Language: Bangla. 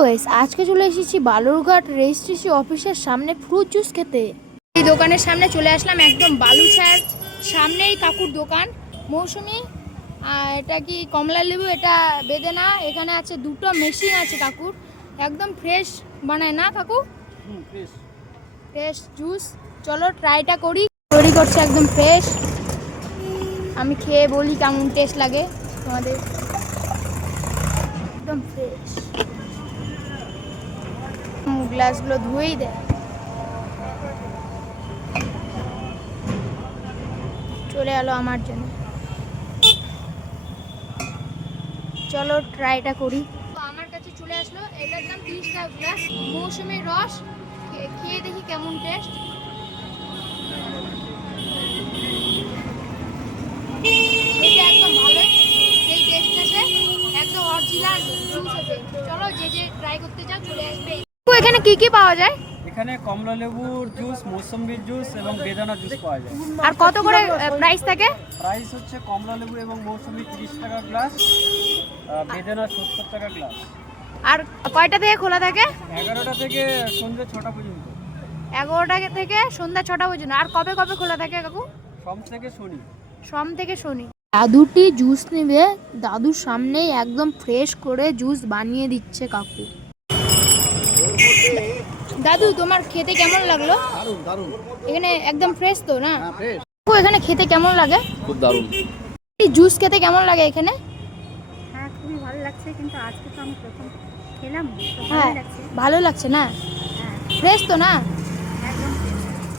হ্যালো গাইস, আজকে চলে এসেছি বালুরঘাট রেজিস্ট্রেশন অফিসের সামনে ফ্রুট জুস খেতে। এই দোকানের সামনে চলে আসলাম, একদম বালুছায়ার সামনেই কাকুর দোকান। মৌসুমি এটা কি কমলা লেবু, এটা বেদেনা। এখানে আছে দুটো মেশিন আছে কাকুর, একদম ফ্রেশ বানায় না কাকু? Fresh juice. চলো ট্রাইটা করি। তৈরি করছে একদম ফ্রেশ। আমি খেয়ে বলি কেমন টেস্ট লাগে তোমাদের। একদম ফ্রেশ। গ্লাসগুলো ধুয়েই দেয়। চলে এলো আমার জন্য। চলো ট্রাইটা করি। আমার কাছে চলে আসলো, এটার দাম 30 টাকা গ্লাস। মৌসুমীর রস খেয়ে দেখি কেমন টেস্ট। এটা একদম ভালো, সেই টেস্ট আছে, একদম অরিজিনাল জুস আছে। চলো যে যে ট্রাই করতে চাও চলে আসবে। এখানে কি কি পাওয়া যায়? এখানে কমলা লেবুর জুস, মৌসম্বির জুস এবং বেদানা জুস পাওয়া যায়। আর কত করে প্রাইস থাকে? প্রাইস হচ্ছে কমলা লেবু এবং মৌসম্বি 30 টাকা গ্লাস, বেদানা 70 টাকা গ্লাস। আর কয়টা থেকে খোলা থাকে? 11টা থেকে সন্ধ্যে 6টা পর্যন্ত। 11টা থেকে সন্ধ্যা 6টা পর্যন্ত। আর কবে কবে খোলা থাকে কাকু? সোম থেকে শনি। সোম থেকে শনি। দাদুটি জুস নেবে, দাদুর সামনেই একদম ফ্রেশ করে জুস বানিয়ে দিচ্ছে কাকু। দাদু তোমার খেতে কেমন লাগলো? দারুণ দারুণ। এখানে একদম ফ্রেশ তো না? হ্যাঁ ফ্রেশ। কাকু এখানে খেতে কেমন লাগে? খুব দারুণ। এই জুস খেতে কেমন লাগে এখানে? হ্যাঁ খুবই ভালো লাগছে, কিন্তু আজকে তো আমি প্রথম খেলাম, তো হ্যাঁ ভালোই লাগছে। ভালো লাগছে না? হ্যাঁ ফ্রেশ তো না?